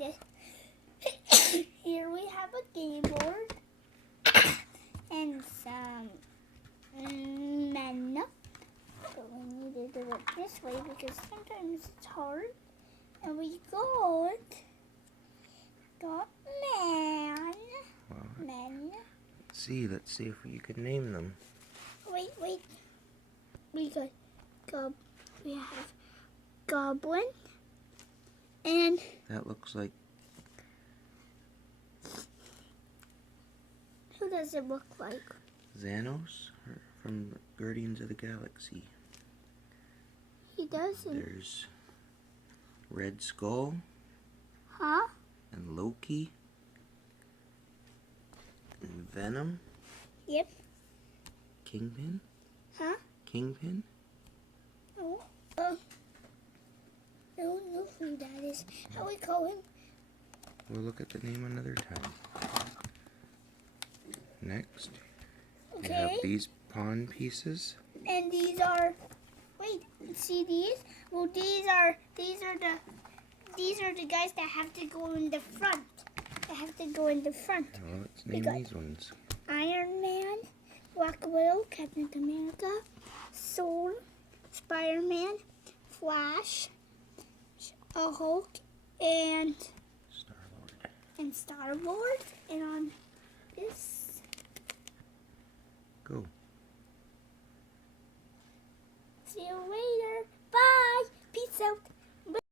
this. Here we have a game board and some men. But we need to do it this way because sometimes it's hard. And we got man. Wow. Men. Let's see if you could name them. Wait. We have goblin. And That looks like, who does it look like? Xanos from Guardians of the Galaxy. He doesn't. There's Red Skull Huh? and Loki and Venom. Yep. Kingpin. Huh? Kingpin. Oh. I don't know who that is. How we call him? We'll look at the name another time. Next, we have Okay. these pawn pieces. And these are. Wait. See these? Well, these are the guys that have to go in the front. They have to go in the front. Well, let's name got- these ones. Iron Man, Black Widow, Captain America, Thor, Spider-Man, Flash, a Hulk, and Star-Lord. Star-Lord. And on this, Go.